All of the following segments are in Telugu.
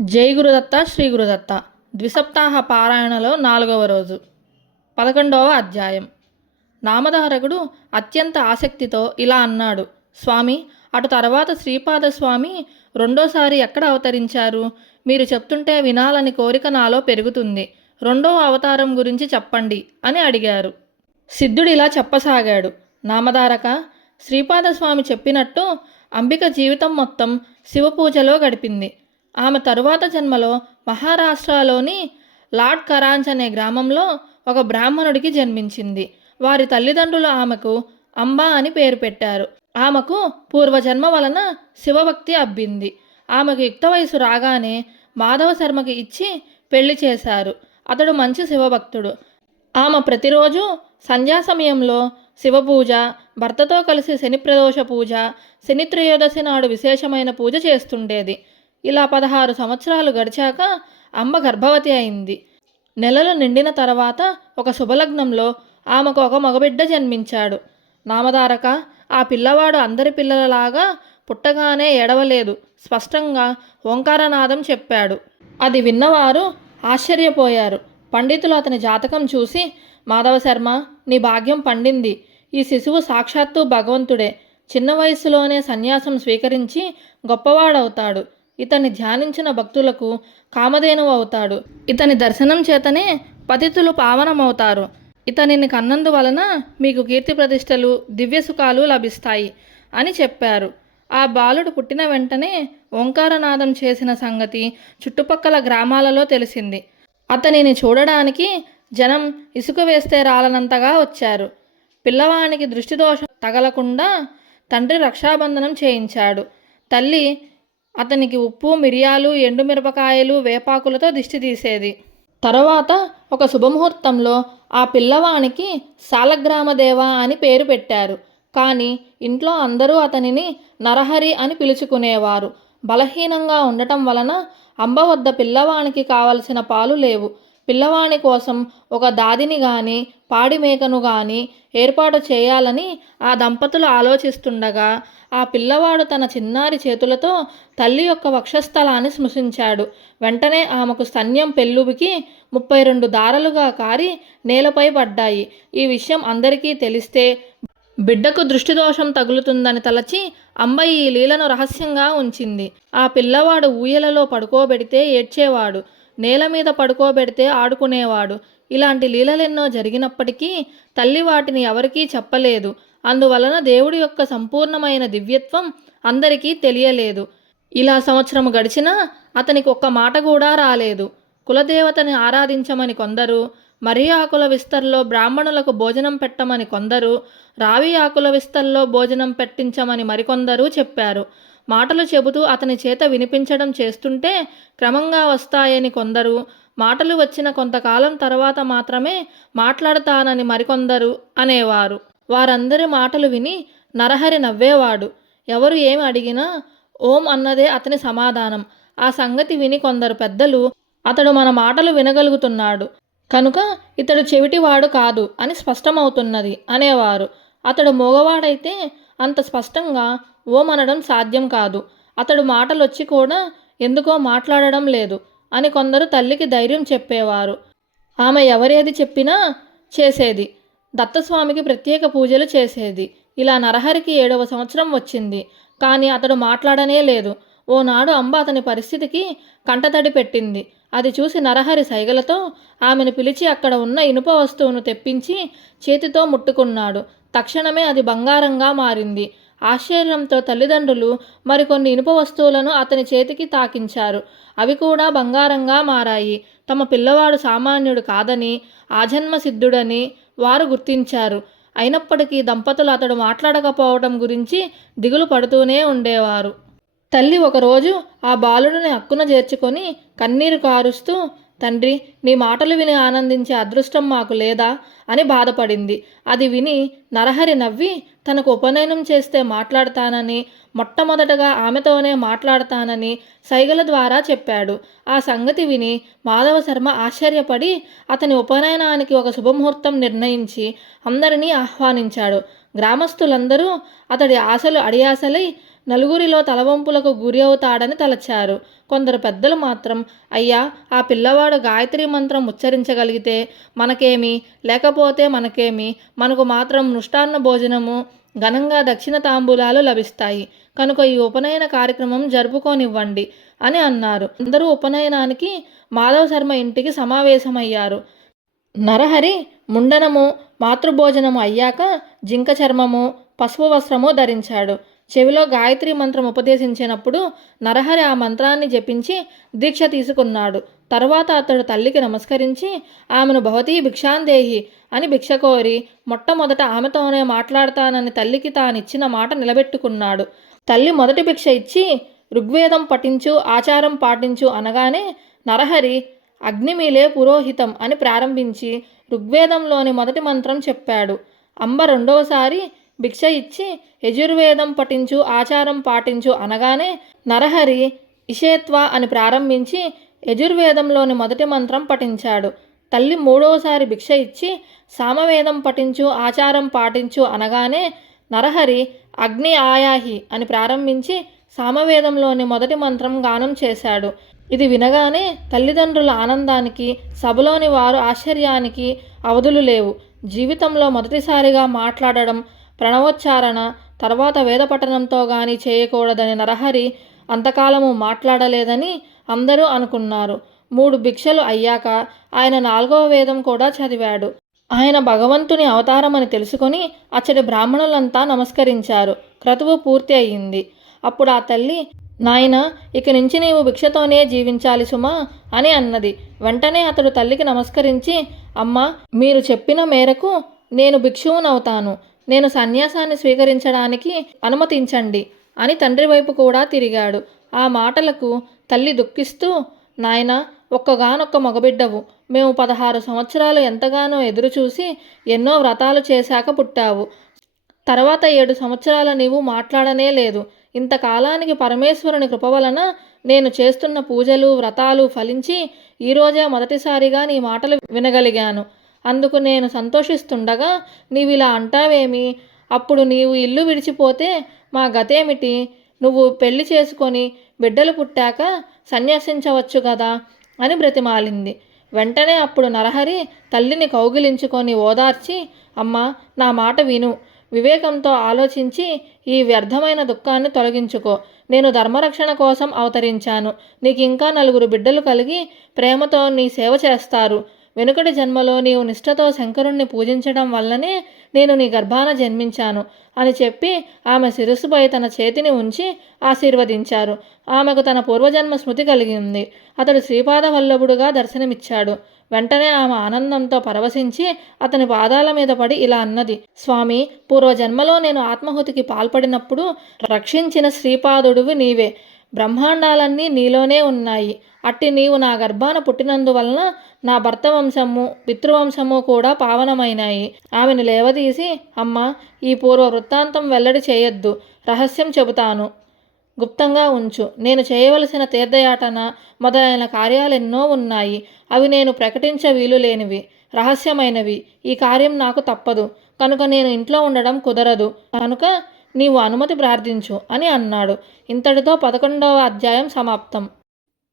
జై గురుదత్త శ్రీ గురుదత్త ద్విసప్తాహ పారాయణలో నాలుగవ రోజు. పదకొండవ అధ్యాయం. నామధారకుడు అత్యంత ఆసక్తితో ఇలా అన్నాడు. స్వామి అటు తర్వాత శ్రీపాద స్వామి రెండోసారి ఎక్కడ అవతరించారు? మీరు చెప్తుంటే వినాలని కోరిక నాలో పెరుగుతుంది. రెండో అవతారం గురించి చెప్పండి అని అడిగారు. సిద్ధుడు ఇలా చెప్పసాగాడు. నామధారక శ్రీపాదస్వామి చెప్పినట్టు అంబిక జీవితం మొత్తం శివపూజలో గడిపింది. ఆమె తరువాత జన్మలో మహారాష్ట్రలోని లార్డ్ కరాంచ్ అనే గ్రామంలో ఒక బ్రాహ్మణుడికి జన్మించింది. వారి తల్లిదండ్రులు ఆమెకు అంబా అని పేరు పెట్టారు. ఆమెకు పూర్వజన్మ వలన శివభక్తి అబ్బింది. ఆమెకు యుక్త వయసు రాగానే మాధవ శర్మకి ఇచ్చి పెళ్ళి చేశారు. అతడు మంచి శివభక్తుడు. ఆమె ప్రతిరోజు సంధ్యా సమయంలో శివపూజ భర్తతో కలిసి శని ప్రదోష పూజ శని త్రయోదశి నాడు విశేషమైన పూజ చేస్తుండేది. ఇలా పదహారు సంవత్సరాలు గడిచాక అమ్మ గర్భవతి అయింది. నెలలు నిండిన తర్వాత ఒక శుభలగ్నంలో ఆమెకు ఒక మగబిడ్డ జన్మించాడు. నామధారక ఆ పిల్లవాడు అందరి పిల్లలలాగా పుట్టగానే ఎడవలేదు స్పష్టంగా ఓంకారనాదం చెప్పాడు. అది విన్నవారు ఆశ్చర్యపోయారు. పండితులు అతని జాతకం చూసి మాధవ శర్మ నీ భాగ్యం పండింది. ఈ శిశువు సాక్షాత్తు భగవంతుడే. చిన్న వయసులోనే సన్యాసం స్వీకరించి గొప్పవాడవుతాడు. ఇతన్ని ధ్యానించిన భక్తులకు కామధేనువు అవుతాడు ఇతని దర్శనం చేతనే పతితులు పావనమవుతారు. ఇతనిని కన్నందువలన మీకు కీర్తి ప్రతిష్టలు దివ్య సుఖాలు లభిస్తాయి అని చెప్పారు. ఆ బాలుడు పుట్టిన వెంటనే ఓంకారనాదం చేసిన సంగతి చుట్టుపక్కల గ్రామాలలో తెలిసింది. అతనిని చూడడానికి జనం ఇసుక వేస్తే రాలనంతగా వచ్చారు. పిల్లవానికి దృష్టిదోషం తగలకుండా తండ్రి రక్షాబంధనం చేయించాడు. తల్లి అతనికి ఉప్పు మిరియాలు ఎండుమిరపకాయలు వేపాకులతో దిష్టి తీసేది. తర్వాత ఒక శుభముహూర్తంలో ఆ పిల్లవానికి సాలగ్రామదేవ అని పేరు పెట్టారు. కానీ ఇంట్లో అందరూ అతనిని నరహరి అని పిలుచుకునేవారు. బలహీనంగా ఉండటం వలన అంబ వద్ద పిల్లవానికి కావలసిన పాలు లేవు. పిల్లవాని కోసం ఒక దాదిని గాని పాడి మేకను గాని ఏర్పాటు చేయాలని ఆ దంపతులు ఆలోచిస్తుండగా ఆ పిల్లవాడు తన చిన్నారి చేతులతో తల్లి యొక్క వక్షస్థలాన్ని స్మృశించాడు. వెంటనే ఆమెకు స్తన్యం పెళ్ళుబికి ముప్పై రెండు దారలుగా కారి నేలపై పడ్డాయి. ఈ విషయం అందరికీ తెలిస్తే బిడ్డకు దృష్టిదోషం తగులుతుందని తలచి అంబ ఈ లీలను రహస్యంగా ఉంచింది. ఆ పిల్లవాడు ఊయలలో పడుకోబెడితే ఏడ్చేవాడు నేల మీద పడుకోబెడితే ఆడుకునేవాడు. ఇలాంటి లీలలెన్నో జరిగినప్పటికీ తల్లి వాటిని ఎవరికీ చెప్పలేదు. అందువలన దేవుడి యొక్క సంపూర్ణమైన దివ్యత్వం అందరికీ తెలియలేదు. ఇలా సంవత్సరం గడిచినా అతనికి ఒక్క మాట కూడా రాలేదు. కులదేవతని ఆరాధించమని కొందరు మరి ఆకుల విస్తర్లో బ్రాహ్మణులకు భోజనం పెట్టమని కొందరు రావి ఆకుల విస్తర్లో భోజనం పెట్టించమని మరికొందరు చెప్పారు. మాటలు చెబుతూ అతని చేత వినిపించడం చేస్తుంటే క్రమంగా వస్తాయని కొందరు మాటలు వచ్చిన కొంతకాలం తర్వాత మాత్రమే మాట్లాడతానని మరికొందరు అనేవారు. వారందరి మాటలు విని నరహరి నవ్వేవాడు. ఎవరు ఏమి అడిగినా ఓం అన్నదే అతని సమాధానం. ఆ సంగతి విని కొందరు పెద్దలు అతడు మన మాటలు వినగలుగుతున్నాడు. కనుక ఇతడు చెవిటివాడు కాదు అని స్పష్టమవుతున్నది అనేవారు. అతడు మగవాడైతే అంత స్పష్టంగా ఓం అనడం సాధ్యం కాదు. అతడు మాటలొచ్చి కూడా ఎందుకో మాట్లాడడం లేదు అని కొందరు తల్లికి ధైర్యం చెప్పేవారు. ఆమె ఎవరేది చెప్పినా చేసేది. దత్తస్వామికి ప్రత్యేక పూజలు చేసేది. ఇలా నరహరికి ఏడవ సంవత్సరం వచ్చింది. కానీ అతడు మాట్లాడనే లేదు. ఓనాడు అంబ అతని పరిస్థితికి కంటతడి పెట్టింది. అది చూసి నరహరి సైగలతో ఆమెను పిలిచి అక్కడ ఉన్న ఇనుప వస్తువును తెప్పించి చేతితో ముట్టుకున్నాడు. తక్షణమే అది బంగారంగా మారింది. ఆశ్చర్యంతో తల్లిదండ్రులు మరికొన్ని ఇనుప వస్తువులను అతని చేతికి తాకించారు. అవి కూడా బంగారంగా మారాయి. తమ పిల్లవాడు సామాన్యుడు కాదని ఆజన్మ సిద్ధుడని వారు గుర్తించారు. అయినప్పటికీ దంపతులు అతడు మాట్లాడకపోవడం గురించి దిగులు పడుతూనే ఉండేవారు. తల్లి ఒకరోజు ఆ బాలుడిని అక్కున చేర్చుకొని కన్నీరు కారుస్తూ తండ్రి నీ మాటలు విని ఆనందించే అదృష్టం మాకు లేదా? అని బాధపడింది. అది విని నరహరి నవ్వి తనకు ఉపనయనం చేస్తే మాట్లాడతానని మొట్టమొదటగా ఆమెతోనే మాట్లాడతానని సైగల ద్వారా చెప్పాడు. ఆ సంగతి విని మాధవ శర్మ ఆశ్చర్యపడి అతని ఉపనయనానికి ఒక శుభముహూర్తం నిర్ణయించి అందరినీ ఆహ్వానించాడు. గ్రామస్తులందరూ అతడి ఆశలు అడియాసలై నలుగురిలో తలవంపులకు గురి అవుతాడని తలచారు. కొందరు పెద్దలు మాత్రం అయ్యా ఆ పిల్లవాడు గాయత్రి మంత్రం ఉచ్చరించగలిగితే మనకేమి? లేకపోతే మనకేమి? మనకు మాత్రం మృష్టాన్న భోజనము ఘనంగా దక్షిణ తాంబూలాలు లభిస్తాయి. కనుక ఈ ఉపనయన కార్యక్రమం జరుపుకోనివ్వండి అని అన్నారు. అందరూ ఉపనయనానికి మాధవ శర్మ ఇంటికి సమావేశమయ్యారు. నరహరి ముండనము మాతృభోజనము అయ్యాక జింక చర్మము పసుపు వస్త్రము ధరించాడు. చెవిలో గాయత్రి మంత్రం ఉపదేశించినప్పుడు నరహరి ఆ మంత్రాన్ని జపించి దీక్ష తీసుకున్నాడు. తర్వాత అతడు తల్లికి నమస్కరించి ఆమెను భవతీ భిక్షాందేహి అని భిక్ష కోరి మొట్టమొదట ఆమెతోనే మాట్లాడతానని తల్లికి తానిచ్చిన మాట నిలబెట్టుకున్నాడు. తల్లి మొదటి భిక్ష ఇచ్చి ఋగ్వేదం పఠించు ఆచారం పాటించు అనగానే నరహరి అగ్నిమీలే పురోహితం అని ప్రారంభించి ఋగ్వేదంలోని మొదటి మంత్రం చెప్పాడు. అంబ రెండవసారి భిక్ష ఇచ్చి యజుర్వేదం పఠించు ఆచారం పాటించు అనగానే నరహరి ఇషేత్వ అని ప్రారంభించి యజుర్వేదంలోని మొదటి మంత్రం పఠించాడు. తల్లి మూడవసారి భిక్ష ఇచ్చి సామవేదం పఠించు ఆచారం పాటించు అనగానే నరహరి అగ్ని ఆయాహి అని ప్రారంభించి సామవేదంలోని మొదటి మంత్రం గానం చేశాడు. ఇది వినగానే తల్లిదండ్రుల ఆనందానికి సభలోని వారు ఆశ్చర్యానికి అవధులు లేవు. జీవితంలో మొదటిసారిగా మాట్లాడడం ప్రణవోచ్చారణ తర్వాత వేదపఠనంతో గాని చేయకూడదని నరహరి అంతకాలము మాట్లాడలేదని అందరూ అనుకున్నారు. మూడు భిక్షలు అయ్యాక ఆయన నాలుగవ వేదం కూడా చదివాడు. ఆయన భగవంతుని అవతారమని తెలుసుకొని అచ్చటి బ్రాహ్మణులంతా నమస్కరించారు. క్రతువు పూర్తి అయ్యింది. అప్పుడు ఆ తల్లి నాయన ఇక నుంచి నీవు భిక్షతోనే జీవించాలి సుమా అని అన్నది. వెంటనే అతడు తల్లికి నమస్కరించి అమ్మా మీరు చెప్పిన మేరకు నేను భిక్షువునవుతాను. నేను సన్యాసాన్ని స్వీకరించడానికి అనుమతించండి అని తండ్రి వైపు కూడా తిరిగాడు. ఆ మాటలకు తల్లి దుఃఖిస్తూ నాయన ఒక్కగానొక్క మగబిడ్డవు. మేము పదహారు సంవత్సరాలు ఎంతగానో ఎదురుచూసి ఎన్నో వ్రతాలు చేశాక పుట్టావు. తర్వాత ఏడు సంవత్సరాల నీవు మాట్లాడనే లేదు. ఇంతకాలానికి పరమేశ్వరుని కృప వలన నేను చేస్తున్న పూజలు వ్రతాలు ఫలించి ఈరోజే మొదటిసారిగా నీ మాటలు వినగలిగాను. అందుకు నేను సంతోషిస్తుండగా నీవు ఇలా అంటావేమి? అప్పుడు నీవు ఇల్లు విడిచిపోతే మా గతేమిటి? నువ్వు పెళ్ళి చేసుకొని బిడ్డలు పుట్టాక సన్యాసించవచ్చు కదా అని బ్రతిమాలింది. వెంటనే అప్పుడు నరహరి తల్లిని కౌగిలించుకొని ఓదార్చి అమ్మా నా మాట విను. వివేకంతో ఆలోచించి ఈ వ్యర్థమైన దుఃఖాన్ని తొలగించుకో. నేను ధర్మరక్షణ కోసం అవతరించాను. నీకు ఇంకా నలుగురు బిడ్డలు కలిగి ప్రేమతో నీ సేవ చేస్తారు. వెనుకటి జన్మలో నీవు నిష్ఠతో శంకరుణ్ణి పూజించడం వల్లనే నేను నీ గర్భాన జన్మించాను అని చెప్పి ఆమె శిరస్సుపై తన చేతిని ఉంచి ఆశీర్వదించారు. ఆమెకు తన పూర్వజన్మ స్మృతి కలిగింది. అతడు శ్రీపాద వల్లభుడుగా దర్శనమిచ్చాడు. వెంటనే ఆమె ఆనందంతో పరవశించి అతని పాదాల మీద పడి ఇలా అన్నది స్వామి పూర్వజన్మలో నేను ఆత్మహుతికి పాల్పడినప్పుడు రక్షించిన శ్రీపాదుడువి నీవే. బ్రహ్మాండాలన్నీ నీలోనే ఉన్నాయి. అట్టి నీవు నా గర్భాన పుట్టినందువలన నా భర్త వంశము పితృవంశము కూడా పావనమైనాయి. ఆమెను లేవదీసి అమ్మ ఈ పూర్వ వృత్తాంతం వెల్లడి చేయొద్దు రహస్యం చెబుతాను. గుప్తంగా ఉంచు. నేను చేయవలసిన తీర్థయాటన మొదలైన కార్యాలెన్నో ఉన్నాయి. అవి నేను ప్రకటించ వీలు లేనివి రహస్యమైనవి. ఈ కార్యం నాకు తప్పదు. కనుక నేను ఇంట్లో ఉండడం కుదరదు. కనుక నీవు అనుమతి ప్రార్థించు అని అన్నాడు. ఇంతటితో పదకొండవ అధ్యాయం సమాప్తం.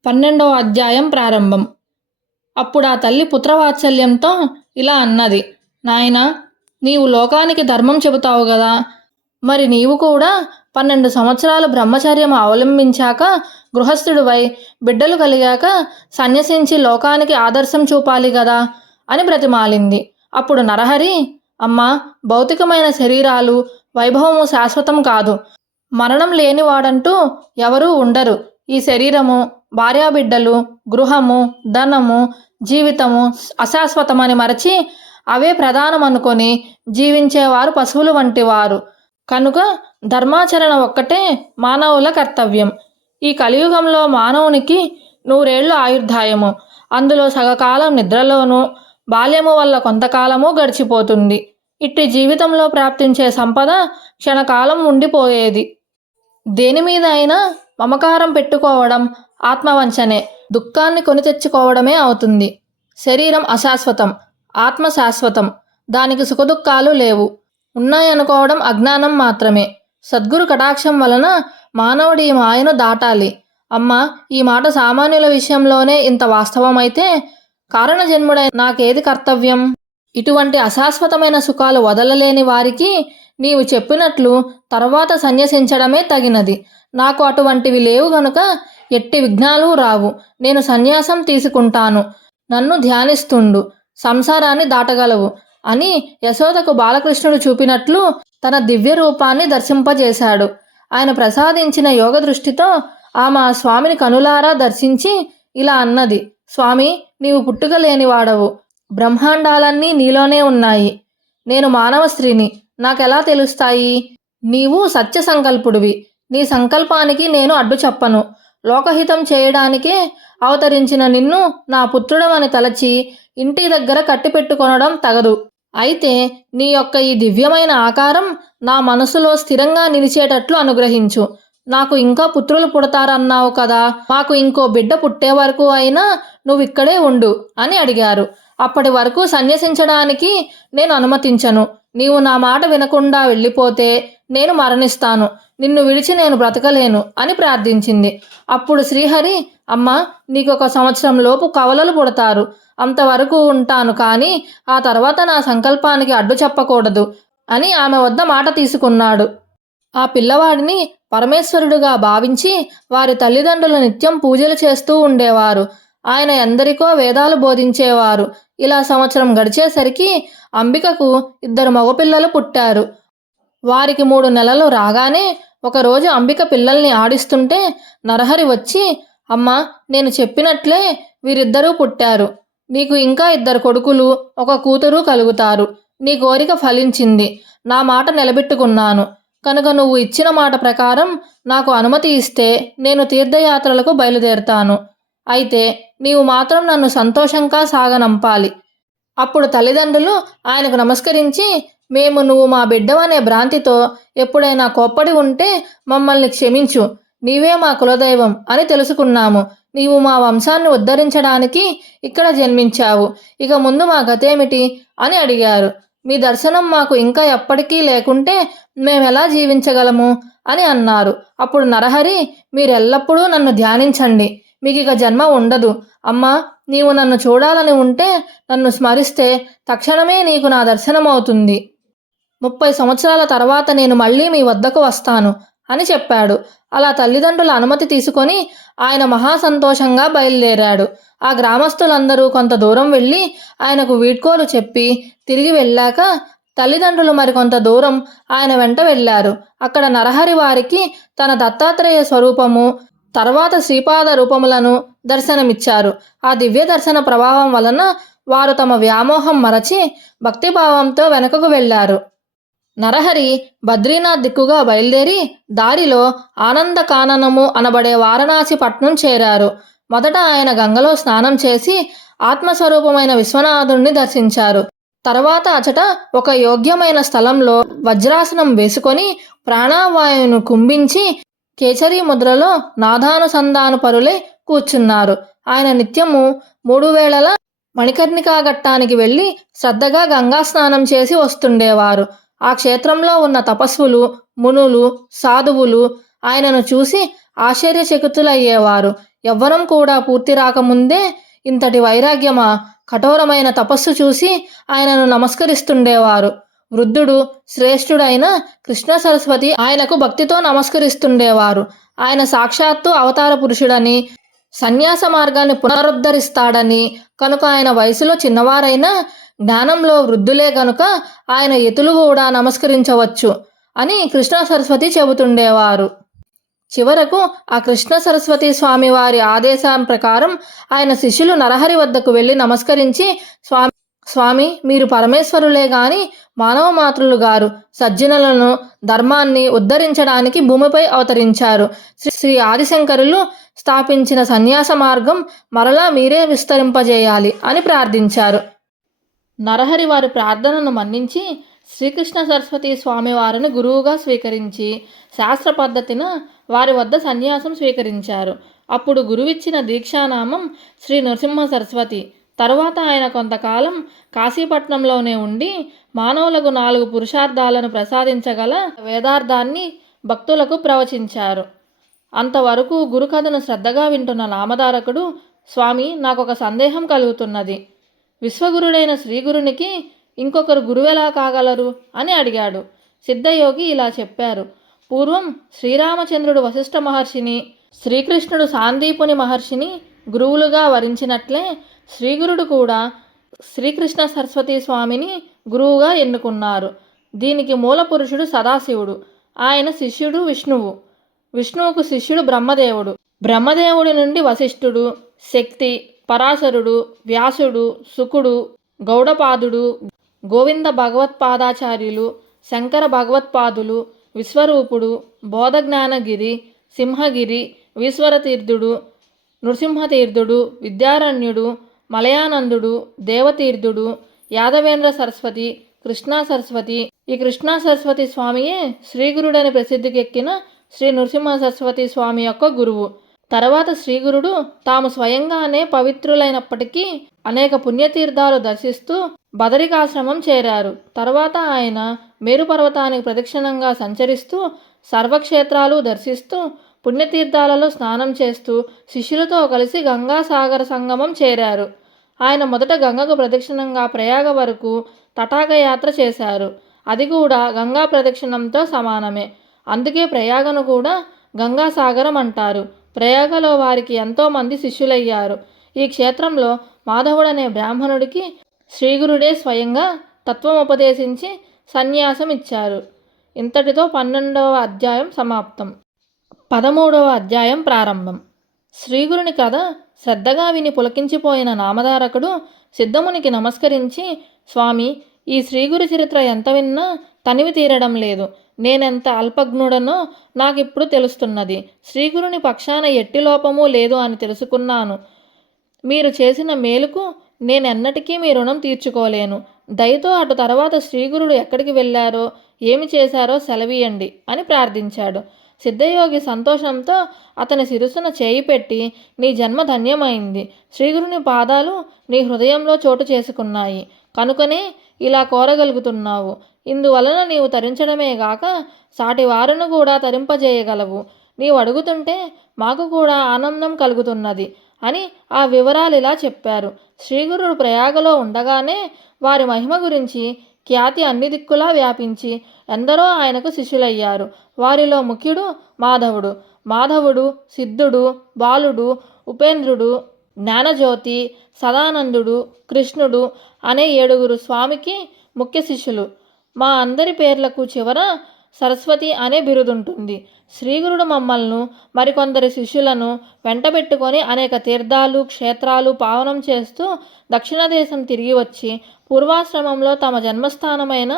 పన్నెండవ అధ్యాయం ప్రారంభం. అప్పుడు ఆ తల్లి పుత్రవాత్సల్యంతో ఇలా అన్నది నాయనా నీవు లోకానికి ధర్మం చెబుతావు కదా మరి నీవు కూడా పన్నెండు సంవత్సరాలు బ్రహ్మచర్యం అవలంబించాక గృహస్థుడివై బిడ్డలు కలిగాక సన్యసించి లోకానికి ఆదర్శం చూపాలి కదా అని బ్రతిమాలింది. అప్పుడు నరహరి అమ్మా భౌతికమైన శరీరాలు వైభవము శాశ్వతం కాదు. మరణం లేనివాడంటూ ఎవరూ ఉండరు. ఈ శరీరము భార్యాబిడ్డలు గృహము ధనము జీవితము అశాశ్వతమని మరచి అవే ప్రధానం అనుకొని జీవించేవారు పశువులు వంటి వారు కనుక ధర్మాచరణ ఒక్కటే మానవుల కర్తవ్యం. ఈ కలియుగంలో మానవునికి నూరేళ్ళు ఆయుర్దాయము అందులో సగకాలం నిద్రలోనూ బాల్యము వల్ల కొంతకాలము గడిచిపోతుంది. ఇట్టి జీవితంలో ప్రాప్తించే సంపద క్షణకాలం ఉండిపోయేది. దేని మీద అయినా మమకారం పెట్టుకోవడం ఆత్మవంచనే దుఃఖాన్ని కొని తెచ్చుకోవడమే అవుతుంది. శరీరం అశాశ్వతం ఆత్మ శాశ్వతం. దానికి సుఖదుఖాలు లేవు. ఉన్నాయనుకోవడం అజ్ఞానం మాత్రమే. సద్గురు కటాక్షం వలన మానవుడు ఈ మాయను దాటాలి. అమ్మా ఈ మాట సామాన్యుల విషయంలోనే ఇంత వాస్తవమైతే కారణజన్ముడై నాకేది కర్తవ్యం? ఇటువంటి అశాశ్వతమైన సుఖాలు వదలలేని వారికి నీవు చెప్పినట్లు తర్వాత సన్యసించడమే తగినది. నాకు అటువంటివి లేవు గనుక ఎట్టి విఘ్నాలు రావు. నేను సన్యాసం తీసుకుంటాను. నన్ను ధ్యానిస్తుండు. సంసారాన్ని దాటగలవు అని యశోదకు బాలకృష్ణుడు చూపినట్లు తన దివ్య రూపాన్ని దర్శింపజేశాడు. ఆయన ప్రసాదించిన యోగ దృష్టితో ఆమె ఆ స్వామిని కనులారా దర్శించి ఇలా అన్నది. స్వామి నీవు పుట్టుక లేనివాడవు బ్రహ్మాండాలన్నీ నీలోనే ఉన్నాయి. నేను మానవ స్త్రీని. నాకెలా తెలుస్తాయి? నీవు సత్య సంకల్పుడివి నీ సంకల్పానికి నేను అడ్డు చెప్పను. లోకహితం చేయడానికే అవతరించిన నిన్ను నా పుత్రుడమని తలచి ఇంటి దగ్గర కట్టిపెట్టుకొనడం తగదు. అయితే నీ యొక్క ఈ దివ్యమైన ఆకారం నా మనసులో స్థిరంగా నిలిచేటట్లు అనుగ్రహించు. నాకు ఇంకా పుత్రులు పుడతారన్నావు కదా. మాకు ఇంకో బిడ్డ పుట్టే వరకు అయినా నువ్వు ఇక్కడే ఉండు అని అడిగారు. అప్పటి వరకు సన్యసించడానికి నేను అనుమతించను. నీవు నా మాట వినకుండా వెళ్ళిపోతే నేను మరణిస్తాను. నిన్ను విడిచి నేను బ్రతకలేను అని ప్రార్థించింది. అప్పుడు శ్రీహరి అమ్మ నీకొక సంవత్సరం లోపు కవలలు పుడతారు. అంతవరకు ఉంటాను కానీ ఆ తర్వాత నా సంకల్పానికి అడ్డు చెప్పకూడదు అని ఆమె వద్ద మాట తీసుకున్నాడు. ఆ పిల్లవాడిని పరమేశ్వరుడుగా భావించి వారి తల్లిదండ్రులు నిత్యం పూజలు చేస్తూ ఉండేవారు. ఆయన ఎందరికో వేదాలు బోధించేవారు. ఇలా సంవత్సరం గడిచేసరికి అంబికకు ఇద్దరు మగపిల్లలు పుట్టారు. వారికి మూడు నెలలు రాగానే ఒకరోజు అంబిక పిల్లల్ని ఆడిస్తుంటే నరహరి వచ్చి అమ్మ నేను చెప్పినట్లే వీరిద్దరూ పుట్టారు. నీకు ఇంకా ఇద్దరు కొడుకులు ఒక కూతురు కలుగుతారు. నీ కోరిక ఫలించింది. నా మాట నిలబెట్టుకున్నాను. కనుక నువ్వు ఇచ్చిన మాట ప్రకారం నాకు అనుమతి ఇస్తే నేను తీర్థయాత్రలకు బయలుదేరుతాను. అయితే నీవు మాత్రం నన్ను సంతోషంగా సాగనంపాలి. అప్పుడు తల్లిదండ్రులు ఆయనకు నమస్కరించి మేము నువ్వు మా బిడ్డవనే భ్రాంతితో ఎప్పుడైనా కోప్పడి ఉంటే మమ్మల్ని క్షమించు. నీవే మా కులదైవం అని తెలుసుకున్నాము. నీవు మా వంశాన్ని ఉద్ధరించడానికి ఇక్కడ జన్మించావు. ఇక ముందు మా గతేమిటి? అని అడిగారు. మీ దర్శనం మాకు ఇంకా ఎప్పటికీ లేకుంటే మేమెలా జీవించగలము? అని అన్నారు. అప్పుడు నరహరి మీరెల్లప్పుడూ నన్ను ధ్యానించండి. మీకు ఇక జన్మ ఉండదు. అమ్మా నీవు నన్ను చూడాలని ఉంటే నన్ను స్మరిస్తే తక్షణమే నీకు నా దర్శనమవుతుంది. ముప్పై సంవత్సరాల తర్వాత నేను మళ్ళీ మీ వద్దకు వస్తాను అని చెప్పాడు. అలా తల్లిదండ్రుల అనుమతి తీసుకొని ఆయన మహాసంతోషంగా బయలుదేరాడు. ఆ గ్రామస్తులందరూ కొంత దూరం వెళ్ళి ఆయనకు వీడ్కోలు చెప్పి తిరిగి వెళ్ళాక తల్లిదండ్రులు మరికొంత దూరం ఆయన వెంట వెళ్ళారు. అక్కడ నరహరి వారికి తన దత్తాత్రేయ స్వరూపము తర్వాత శ్రీపాద రూపములను దర్శనమిచ్చారు. ఆ దివ్య దర్శన ప్రభావం వలన వారు తమ వ్యామోహం మరచి భక్తిభావంతో వెనుకకు వెళ్ళారు. నరహరి బద్రీనాథ్ దిక్కుగా బయలుదేరి దారిలో ఆనంద కాననము అనబడే వారణాసి పట్నం చేరారు. మొదట ఆయన గంగలో స్నానం చేసి ఆత్మస్వరూపమైన విశ్వనాథుణ్ణి దర్శించారు. తర్వాత అచట ఒక యోగ్యమైన స్థలంలో వజ్రాసనం వేసుకొని ప్రాణావాయువును కుంభించి కేసరి ముద్రలో నాదానుసంధాను పరులే కూర్చున్నారు. ఆయన నిత్యము మూడు వేళల మణికర్ణికా ఘట్టానికి వెళ్ళి శ్రద్ధగా గంగా స్నానం చేసి వస్తుండేవారు. ఆ క్షేత్రంలో ఉన్న తపస్సులు మునులు సాధువులు ఆయనను చూసి ఆశ్చర్యచకితులయ్యేవారు. ఎవ్వరం కూడా పూర్తి రాకముందే ఇంతటి వైరాగ్యమా కఠోరమైన తపస్సు చూసి ఆయనను నమస్కరిస్తుండేవారు. వృద్ధుడు శ్రేష్ఠుడైన కృష్ణ సరస్వతి ఆయనకు భక్తితో నమస్కరిస్తుండేవారు. ఆయన సాక్షాత్తు అవతార పురుషుడని సన్యాస మార్గాన్ని పునరుద్ధరిస్తాడని కనుక ఆయన వయసులో చిన్నవారైనా జ్ఞానంలో వృద్ధులే కనుక ఆయన ఎతులు కూడా నమస్కరించవచ్చు అని కృష్ణ సరస్వతి చెబుతుండేవారు. చివరకు ఆ కృష్ణ సరస్వతి స్వామి వారి ఆదేశం ప్రకారం ఆయన శిష్యులు నరహరి వద్దకు వెళ్ళి నమస్కరించి స్వామి స్వామి మీరు పరమేశ్వరులే గాని మానవ మాతృలు గారు సజ్జనులను ధర్మాన్ని ఉద్ధరించడానికి భూమిపై అవతరించారు. శ్రీ శ్రీ ఆదిశంకరులు స్థాపించిన సన్యాస మార్గం మరలా మీరే విస్తరింపజేయాలి అని ప్రార్థించారు. నరహరి వారి ప్రార్థనను మన్నించి శ్రీకృష్ణ సరస్వతి స్వామి వారిని గురువుగా స్వీకరించి శాస్త్ర పద్ధతిన వారి వద్ద సన్యాసం స్వీకరించారు. అప్పుడు గురువిచ్చిన దీక్షానామం శ్రీ నరసింహ సరస్వతి తరువాత ఆయన కొంతకాలం కాశీపట్నంలోనే ఉండి మానవులకు నాలుగు పురుషార్థాలను ప్రసాదించగల వేదార్థాన్ని భక్తులకు ప్రవచించారు. అంతవరకు గురుకథను శ్రద్ధగా వింటున్న నామధారకుడు స్వామి నాకు ఒక సందేహం కలుగుతున్నది. విశ్వగురుడైన శ్రీగురునికి ఇంకొకరు గురువెలా కాగలరు? అని అడిగాడు. సిద్ధయోగి ఇలా చెప్పారు. పూర్వం శ్రీరామచంద్రుడు వశిష్ఠ మహర్షిని శ్రీకృష్ణుడు సాందీపుని మహర్షిని గురువులుగా వరించినట్లే శ్రీగురుడు కూడా శ్రీకృష్ణ సరస్వతి స్వామిని గురువుగా ఎన్నుకున్నారు. దీనికి మూల పురుషుడు సదాశివుడు. ఆయన శిష్యుడు విష్ణువు. విష్ణువుకు శిష్యుడు బ్రహ్మదేవుడు. బ్రహ్మదేవుడి నుండి వశిష్ఠుడు శక్తి పరాశరుడు వ్యాసుడు సుకుడు గౌడపాదుడు గోవింద భగవత్పాదాచార్యులు శంకర భగవత్పాదులు విశ్వరూపుడు బోధజ్ఞానగిరి సింహగిరి ఈశ్వరతీర్థుడు నృసింహతీర్థుడు విద్యారణ్యుడు మలయానందుడు దేవతీర్థుడు యాదవేంద్ర సరస్వతి కృష్ణా సరస్వతి. ఈ కృష్ణా సరస్వతి స్వామియే శ్రీగురుడని ప్రసిద్ధికెక్కిన శ్రీ నృసింహ సరస్వతి స్వామి యొక్క గురువు. తర్వాత శ్రీగురుడు తాము స్వయంగానే పవిత్రులైనప్పటికీ అనేక పుణ్యతీర్థాలు దర్శిస్తూ బదరికాశ్రమం చేరారు. తర్వాత ఆయన మేరుపర్వతానికి ప్రదక్షిణంగా సంచరిస్తూ సర్వక్షేత్రాలు దర్శిస్తూ పుణ్యతీర్థాలలో స్నానం చేస్తూ శిష్యులతో కలిసి గంగాసాగర సంగమం చేరారు. ఆయన మొదట గంగకు ప్రదక్షిణంగా ప్రయాగ వరకు తటాక యాత్ర చేశారు. అది కూడా గంగా ప్రదక్షిణంతో సమానమే. అందుకే ప్రయాగను కూడా గంగాసాగరం అంటారు. ప్రయాగలో వారికి ఎంతోమంది శిష్యులయ్యారు. ఈ క్షేత్రంలో మాధవుడనే బ్రాహ్మణుడికి శ్రీగురుడే స్వయంగా తత్వం ఉపదేశించి సన్యాసం ఇచ్చారు ఇంతటితో పన్నెండవ అధ్యాయం సమాప్తం. పదమూడవ అధ్యాయం ప్రారంభం. శ్రీగురుని కథ శ్రద్ధగా విని పులకించిపోయిన నామధారకుడు సిద్ధమునికి నమస్కరించి స్వామి ఈ శ్రీగురు చరిత్ర ఎంత విన్నా తనివి తీరడం లేదు. నేనెంత అల్పజ్ఞుడనో నాకిప్పుడు తెలుస్తున్నది. శ్రీగురుని పక్షాన ఎట్టి లోపము లేదు అని తెలుసుకున్నాను. మీరు చేసిన మేలుకు నేనెన్నటికీ మీ రుణం తీర్చుకోలేను. దయతో అటు తర్వాత శ్రీగురుడు ఎక్కడికి వెళ్ళారో ఏమి చేశారో సెలవీయండి అని ప్రార్థించాడు. సిద్ధయోగి సంతోషంతో అతని శిరస్సున చేయి పెట్టి నీ జన్మ ధన్యమైంది. శ్రీగురుని పాదాలు నీ హృదయంలో చోటు చేసుకున్నాయి. కనుకనే ఇలా కోరగలుగుతున్నావు. ఇందువలన నీవు తరించడమే గాక సాటి వారును కూడా తరింపజేయగలవు. నీవు అడుగుతుంటే మాకు కూడా ఆనందం కలుగుతున్నది అని ఆ వివరాలు ఇలా చెప్పారు. శ్రీగురుడు ప్రయాగలో ఉండగానే వారి మహిమ గురించి ఖ్యాతి అన్ని దిక్కులా వ్యాపించి ఎందరో ఆయనకు శిష్యులయ్యారు. వారిలో ముఖ్యుడు మాధవుడు. మాధవుడు సిద్ధుడు బాలుడు ఉపేంద్రుడు జ్ఞానజ్యోతి సదానందుడు కృష్ణుడు అనే ఏడుగురు స్వామికి ముఖ్య శిష్యులు. మా అందరి పేర్లకు చివర సరస్వతి అనే బిరుదుంటుంది. శ్రీగురుడు మమ్మల్ని మరికొందరి శిష్యులను వెంటబెట్టుకొని అనేక తీర్థాలు క్షేత్రాలు పావనం చేస్తూ దక్షిణ దేశం తిరిగి వచ్చి పూర్వాశ్రమంలో తమ జన్మస్థానమైన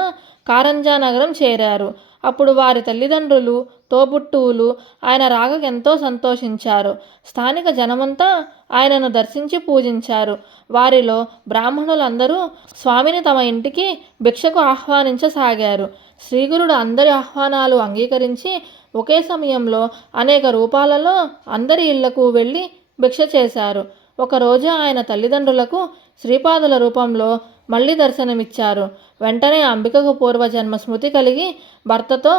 కారంజా నగరం చేరారు. అప్పుడు వారి తల్లిదండ్రులు తోబుట్టువులు ఆయన రాగకు ఎంతో సంతోషించారు. స్థానిక జనమంతా ఆయనను దర్శించి పూజించారు. వారిలో బ్రాహ్మణులందరూ స్వామిని తమ ఇంటికి భిక్షకు ఆహ్వానించసాగారు. శ్రీగురుడు అందరి ఆహ్వానాలు అంగీకరించి ఒకే సమయంలో అనేక రూపాలలో అందరి ఇళ్ళకు వెళ్ళి భిక్ష చేశారు. ఒకరోజు ఆయన తల్లిదండ్రులకు శ్రీపాదుల రూపంలో మళ్ళీ దర్శనమిచ్చారు. వెంటనే అంబికకు పూర్వజన్మ స్మృతి కలిగి భర్తతో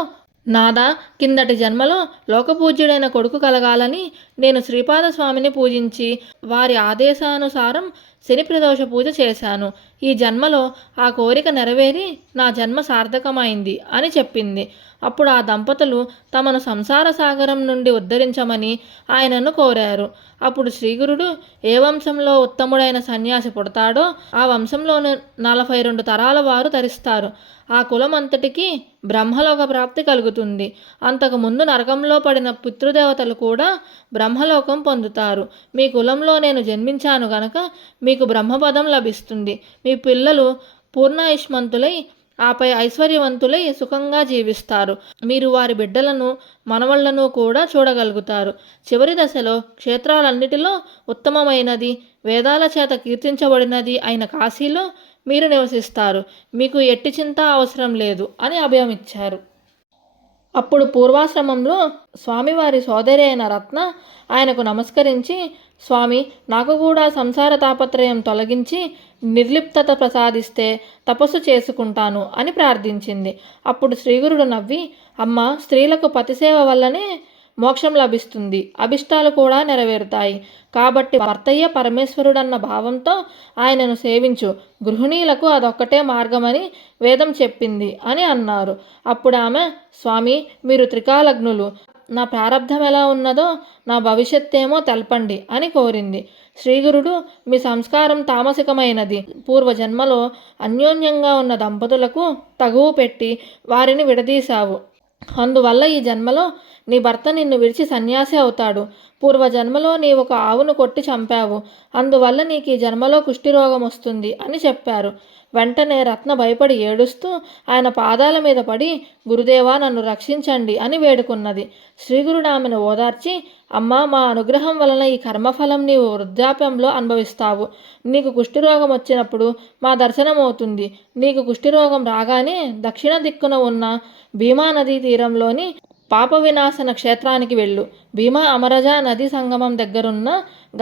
నాదా కిందటి జన్మలో లోకపూజ్యుడైన కొడుకు కలగాలని నేను శ్రీపాద స్వామిని పూజించి వారి ఆదేశానుసారం శని ప్రదోష పూజ చేశాను. ఈ జన్మలో ఆ కోరిక నెరవేరి నా జన్మ సార్థకమైంది అని చెప్పింది. అప్పుడు ఆ దంపతులు తమను సంసార సాగరం నుండి ఉద్ధరించమని ఆయనను కోరారు. అప్పుడు శ్రీగురుడు ఏ వంశంలో ఉత్తముడైన సన్యాసి పుడతాడో ఆ వంశంలోని నలభై రెండు తరాల వారు తరిస్తారు. ఆ కులం అంతటికి బ్రహ్మలోక ప్రాప్తి కలుగుతుంది. అంతకు ముందు నరకంలో పడిన పితృదేవతలు కూడా బ్రహ్మలోకం పొందుతారు. మీ కులంలో నేను జన్మించాను గనక మీకు బ్రహ్మపదం లభిస్తుంది. మీ పిల్లలు పూర్ణాయుష్మంతులై ఆపై ఐశ్వర్యవంతులై సుఖంగా జీవిస్తారు. మీరు వారి బిడ్డలను మనవళ్ళను కూడా చూడగలుగుతారు. చివరి దశలో క్షేత్రాలన్నిటిలో ఉత్తమమైనది వేదాల చేత కీర్తించబడినది అయిన కాశీలో మీరు నివసిస్తారు. మీకు ఎట్టి చింత అవసరం లేదు అని అభయమిచ్చారు అప్పుడు పూర్వాశ్రమంలో స్వామివారి సోదరి అయిన రత్న ఆయనకు నమస్కరించి స్వామి నాకు కూడా సంసార తాపత్రయం తొలగించి నిర్లిప్తత ప్రసాదిస్తే తపస్సు చేసుకుంటాను అని ప్రార్థించింది. అప్పుడు శ్రీగురుడు నవ్వి అమ్మ స్త్రీలకు పతిసేవ వల్లనే మోక్షం లభిస్తుంది. అభిష్టాలు కూడా నెరవేరుతాయి. కాబట్టి భర్తయ్య పరమేశ్వరుడన్న భావంతో ఆయనను సేవించు. గృహిణీలకు అదొక్కటే మార్గమని వేదం చెప్పింది అని అన్నారు. అప్పుడు ఆమె స్వామి మీరు త్రికాలగ్నులు. నా ప్రారంధం ఎలా ఉన్నదో నా భవిష్యత్తేమో తెలపండి అని కోరింది. శ్రీగురుడు మీ సంస్కారం తామసికమైనది. పూర్వజన్మలో అన్యోన్యంగా ఉన్న దంపతులకు తగువు పెట్టి వారిని విడదీశావు. అందువల్ల ఈ జన్మలో నీ భర్త నిన్ను విడిచి సన్యాసి అవుతాడు. పూర్వజన్మలో నీ ఒక ఆవును కొట్టి చంపావు. అందువల్ల నీకు ఈ జన్మలో కుష్ఠిరోగం వస్తుంది అని చెప్పారు. వెంటనే రత్న భయపడి ఏడుస్తూ ఆయన పాదాల మీద పడి గురుదేవా నన్ను రక్షించండి అని వేడుకున్నది. శ్రీగురుడు ఆమెను ఓదార్చి అమ్మా మా అనుగ్రహం వలన ఈ కర్మఫలం నీవు వృద్ధాప్యంలో అనుభవిస్తావు. నీకు కుష్ఠిరోగం వచ్చినప్పుడు మా దర్శనం అవుతుంది. నీకు కుష్ఠిరోగం రాగానే దక్షిణ దిక్కున ఉన్న భీమా నదీ తీరంలోని పాప వినాశన క్షేత్రానికి వెళ్ళు. భీమా అమరజా నది సంగమం దగ్గరున్న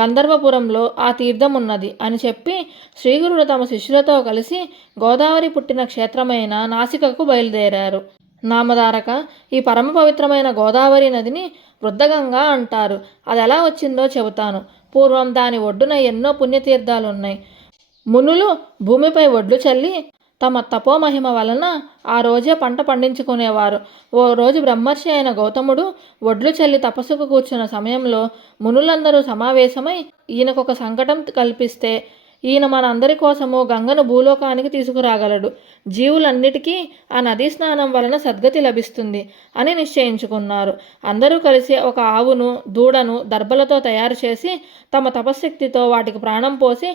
గంధర్వపురంలో ఆ తీర్థం ఉన్నది అని చెప్పి శ్రీగురుడు తమ శిష్యులతో కలిసి గోదావరి పుట్టిన క్షేత్రమైన నాసికకు బయలుదేరారు. నామధారక ఈ పరమ పవిత్రమైన గోదావరి నదిని వృద్ధగంగా అంటారు. అది ఎలా వచ్చిందో చెబుతాను. పూర్వం దాని ఒడ్డున ఎన్నో పుణ్యతీర్థాలు ఉన్నాయి మునులు భూమిపై ఒడ్లు చల్లి తమ తపోమహిమ వలన ఆ రోజే పంట పండించుకునేవారు. ఓ రోజు బ్రహ్మర్షి అయిన గౌతముడు ఒడ్లు చల్లి తపస్సుకు కూర్చున్న సమయంలో మునులందరూ సమావేశమై ఈయనకొక సంకటం కల్పిస్తే ఈయన మన అందరి కోసము గంగను భూలోకానికి తీసుకురాగలడు. జీవులన్నిటికీ ఆ నదీ స్నానం వలన సద్గతి లభిస్తుంది అని నిశ్చయించుకున్నారు. అందరూ కలిసి ఒక ఆవును దూడను దర్భలతో తయారు చేసి తమ తపశ్శక్తితో వాటికి ప్రాణం పోసి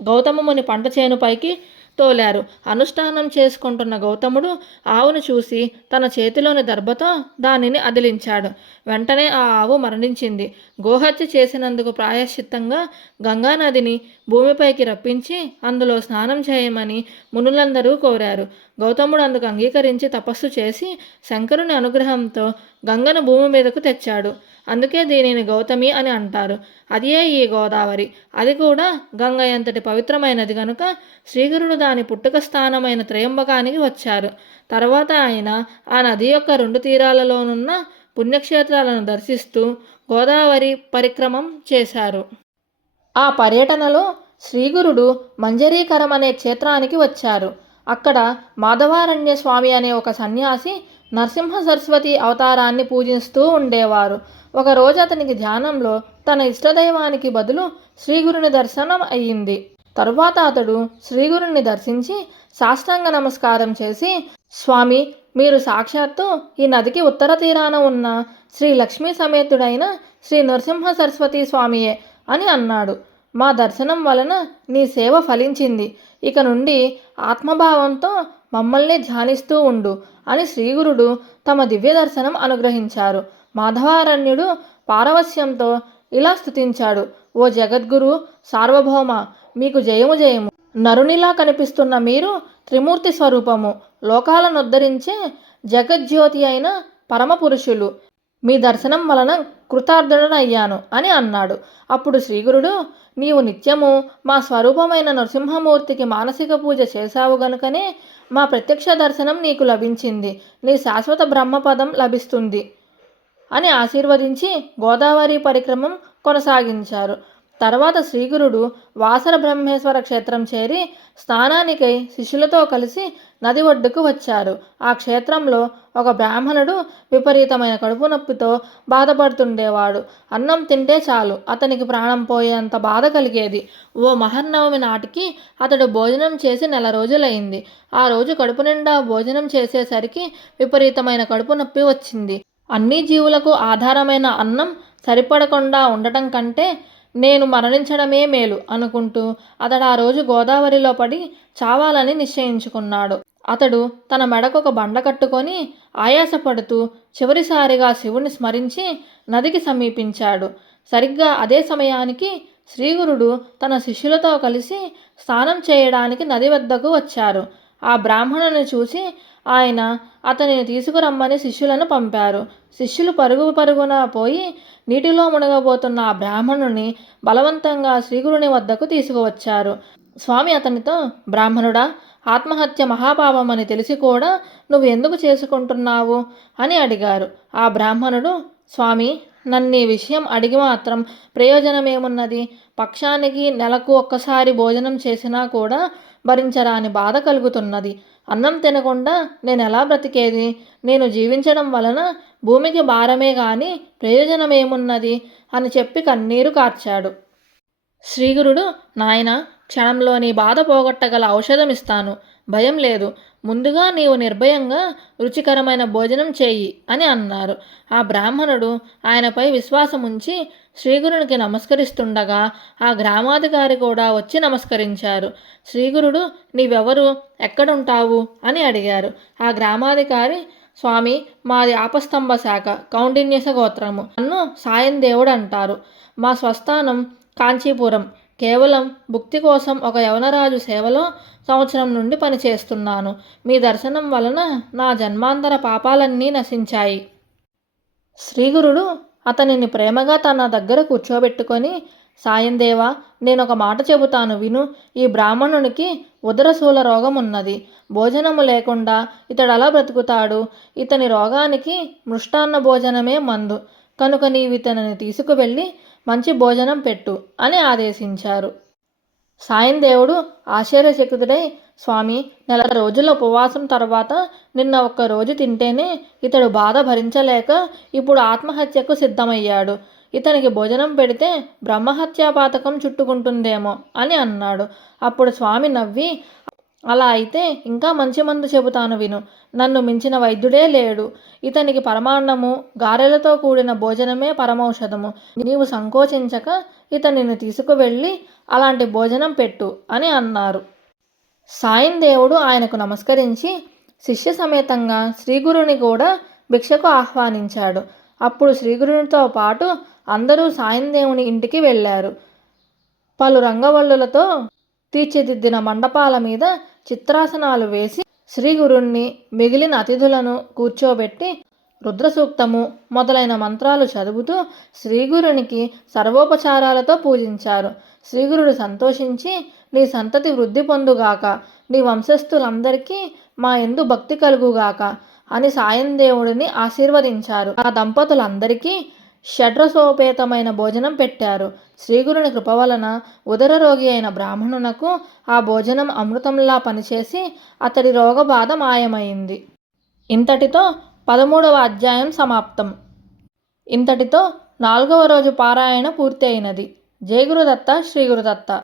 గౌతమముని పంట చేనుపైకి తోలారు. అనుష్ఠానం చేసుకుంటున్న గౌతముడు ఆవును చూసి తన చేతిలోని దర్భతో దానిని అదిలించాడు. వెంటనే ఆ ఆవు మరణించింది. గోహత్య చేసినందుకు ప్రాయశ్చిత్తంగా గంగానదిని భూమిపైకి రప్పించి అందులో స్నానం చేయమని మునులందరూ కోరారు. గౌతముడు అందుకు అంగీకరించి తపస్సు చేసి శంకరుని అనుగ్రహంతో గంగను భూమి మీదకు తెచ్చాడు. అందుకే దీనిని గౌతమి అని అంటారు. అదే ఈ గోదావరి. అది కూడా గంగ ఎంతటి పవిత్రమైనది కనుక శ్రీగురుడు దాని పుట్టుక స్థానమైన త్రయంబకానికి వచ్చారు. తర్వాత ఆయన ఆ నది యొక్క రెండు తీరాలలోనున్న పుణ్యక్షేత్రాలను దర్శిస్తూ గోదావరి పరిక్రమం చేశారు. ఆ పర్యటనలో శ్రీగురుడు మంజరీకరం అనే క్షేత్రానికి వచ్చారు. అక్కడ మాధవారణ్య స్వామి అనే ఒక సన్యాసి నరసింహ సరస్వతి అవతారాన్ని పూజిస్తూ ఉండేవారు. ఒకరోజు అతనికి ధ్యానంలో తన ఇష్టదైవానికి బదులు శ్రీగురుని దర్శనం అయ్యింది. తరువాత అతడు శ్రీగురుని దర్శించి సాష్టాంగ నమస్కారం చేసి స్వామి మీరు సాక్షాత్తు ఈ నదికి ఉత్తర తీరాన ఉన్న శ్రీ లక్ష్మీ సమేతుడైన శ్రీ నరసింహ సరస్వతి స్వామియే అని అన్నాడు. మా దర్శనం వలన నీ సేవ ఫలించింది. ఇక నుండి ఆత్మభావంతో మమ్మల్ని ధ్యానిస్తూ ఉండు అని శ్రీగురుడు తమ దివ్య దర్శనం అనుగ్రహించారు. మాధవారణ్యుడు పారవస్యంతో ఇలా స్తుతించాడు. ఓ జగద్గురు సార్వభౌమ మీకు జయము జయము. నరునిలా కనిపిస్తున్న మీరు త్రిమూర్తి స్వరూపము. లోకాలను ఉద్ధరించే జగజ్యోతి అయిన పరమపురుషులు. మీ దర్శనం వలన కృతార్థుడనయ్యాను అని అన్నాడు. అప్పుడు శ్రీగురుడు నీవు నిత్యము మా స్వరూపమైన నరసింహమూర్తికి మానసిక పూజ చేశావు గనుకనే మా ప్రత్యక్ష దర్శనం నీకు లభించింది. నీ శాశ్వత బ్రహ్మపదం లభిస్తుంది అని ఆశీర్వదించి గోదావరి పరిక్రమం కొనసాగించారు. తర్వాత శ్రీగురుడు వాసర బ్రహ్మేశ్వర క్షేత్రం చేరి స్నానానికై శిష్యులతో కలిసి నది ఒడ్డుకు వచ్చారు. ఆ క్షేత్రంలో ఒక బ్రాహ్మణుడు విపరీతమైన కడుపు నొప్పితో బాధపడుతుండేవాడు. అన్నం తింటే చాలు అతనికి ప్రాణం పోయేంత బాధ కలిగేది. ఓ మహర్నవమి నాటికి అతడు భోజనం చేసి నెల రోజులైంది. ఆ రోజు కడుపు నిండా భోజనం చేసేసరికి విపరీతమైన కడుపు నొప్పి వచ్చింది. అన్ని జీవులకు ఆధారమైన అన్నం సరిపడకుండా ఉండటం కంటే నేను మరణించడమే మేలు అనుకుంటూ అతడు ఆ రోజు గోదావరిలో పడి చావాలని నిశ్చయించుకున్నాడు. అతడు తన మెడకు ఒక బండ కట్టుకొని ఆయాసపడుతూ చివరిసారిగా శివుని స్మరించి నదికి సమీపించాడు. సరిగ్గా అదే సమయానికి శ్రీగురుడు తన శిష్యులతో కలిసి స్నానం చేయడానికి నది వద్దకు వచ్చారు. ఆ బ్రాహ్మణుని చూసి ఆయన అతనిని తీసుకురమ్మని శిష్యులను పంపారు. శిష్యులు పరుగు పరుగున పోయి నీటిలో మునగబోతున్న ఆ బ్రాహ్మణుని బలవంతంగా శ్రీగురుని వద్దకు తీసుకువచ్చారు. స్వామి అతనితో బ్రాహ్మణుడా ఆత్మహత్య మహాపాపమని తెలిసి కూడా నువ్వు ఎందుకు చేసుకుంటున్నావు? అని అడిగారు. ఆ బ్రాహ్మణుడు స్వామి నన్ను ఈ విషయం అడిగి మాత్రం ప్రయోజనమేమున్నది? పక్షానికి నెలకు ఒక్కసారి భోజనం చేసినా కూడా భరించరాని బాధ కలుగుతున్నది. అన్నం తినకుండా నేను ఎలా బ్రతికేది? నేను జీవించడం వలన భూమికి భారమే గాని ప్రయోజనమేమున్నది? అని చెప్పి కన్నీరు కార్చాడు. శ్రీగురుడు నాయన క్షణంలో నీ బాధ పోగొట్టగల ఔషధం ఇస్తాను భయం లేదు. ముందుగా నీవు నిర్భయంగా రుచికరమైన భోజనం చేయి అని అన్నారు. ఆ బ్రాహ్మణుడు ఆయనపై విశ్వాసం ఉంచి శ్రీగురునికి నమస్కరిస్తుండగా ఆ గ్రామాధికారి కూడా వచ్చి నమస్కరించారు. శ్రీగురుడు నీవెవరు? ఎక్కడుంటావు? అని అడిగారు. ఆ గ్రామాధికారి స్వామి మాది ఆపస్తంభ శాఖ కౌండిన్యస గోత్రము. నన్ను సాయం దేవుడు అంటారు. మా స్వస్థానం కాంచీపురం. కేవలం భుక్తి కోసం ఒక యవనరాజు సేవలో సంవత్సరం నుండి పనిచేస్తున్నాను. మీ దర్శనం వలన నా జన్మాంతర పాపాలన్నీ నశించాయి. శ్రీగురుడు అతనిని ప్రేమగా తన దగ్గర కూర్చోబెట్టుకొని సాయందేవా నేను ఒక మాట చెబుతాను విను. ఈ బ్రాహ్మణునికి ఉదరశూల రోగం ఉన్నది భోజనము లేకుండా ఇతడు అలా బ్రతుకుతాడు? ఇతని రోగానికి మృష్టాన్న భోజనమే మందు. కనుక నీవు ఇతనిని తీసుకువెళ్ళి మంచి భోజనం పెట్టు అని ఆదేశించారు. సాయం దేవుడు ఆశ్చర్యచకితుడై స్వామి నెల రోజుల ఉపవాసం తర్వాత నిన్న ఒక్క రోజు తింటేనే ఇతడు బాధ భరించలేక ఇప్పుడు ఆత్మహత్యకు సిద్ధమయ్యాడు. ఇతనికి భోజనం పెడితే బ్రహ్మహత్యా పాతకం చుట్టుకుంటుందేమో అని అన్నాడు. అప్పుడు స్వామి నవ్వి అలా అయితే ఇంకా మంచి మందు చెబుతాను విను. నన్ను మించిన వైద్యుడే లేడు. ఇతనికి పరమాన్నము గారెలతో కూడిన భోజనమే పరమౌషధము. నీవు సంకోచించక ఇతనిని తీసుకువెళ్ళి అలాంటి భోజనం పెట్టు అని అన్నారు. సాయం దేవుడు ఆయనకు నమస్కరించి శిష్య సమేతంగా శ్రీగురుని కూడా భిక్షకు ఆహ్వానించాడు. అప్పుడు శ్రీగురునితో పాటు అందరూ సాయం దేవుని ఇంటికి వెళ్ళారు. పలు రంగవల్లులతో తీర్చిదిద్దిన మండపాల మీద చిత్రాసనాలు వేసి శ్రీగురుణ్ణి మిగిలిన అతిథులను కూర్చోబెట్టి రుద్రసూక్తము మొదలైన మంత్రాలు చదువుతూ శ్రీగురునికి సర్వోపచారాలతో పూజించారు. శ్రీగురుడు సంతోషించి నీ సంతతి వృద్ధి పొందుగాక నీ వంశస్థులందరికీ మా ఎందు భక్తి కలుగుగాక అని సాయం దేవుడిని ఆశీర్వదించారు. ఆ దంపతులందరికీ షడ్రసోపేతమైన భోజనం పెట్టారు. శ్రీగురుని కృప వలన ఉదర రోగి అయిన బ్రాహ్మణునకు ఆ భోజనం అమృతంలా పనిచేసి అతడి రోగబాధ మాయమైంది. ఇంతటితో పదమూడవ అధ్యాయం సమాప్తం. ఇంతటితో నాలుగవ రోజు పారాయణ పూర్తి అయినది జయగురుదత్త శ్రీగురుదత్త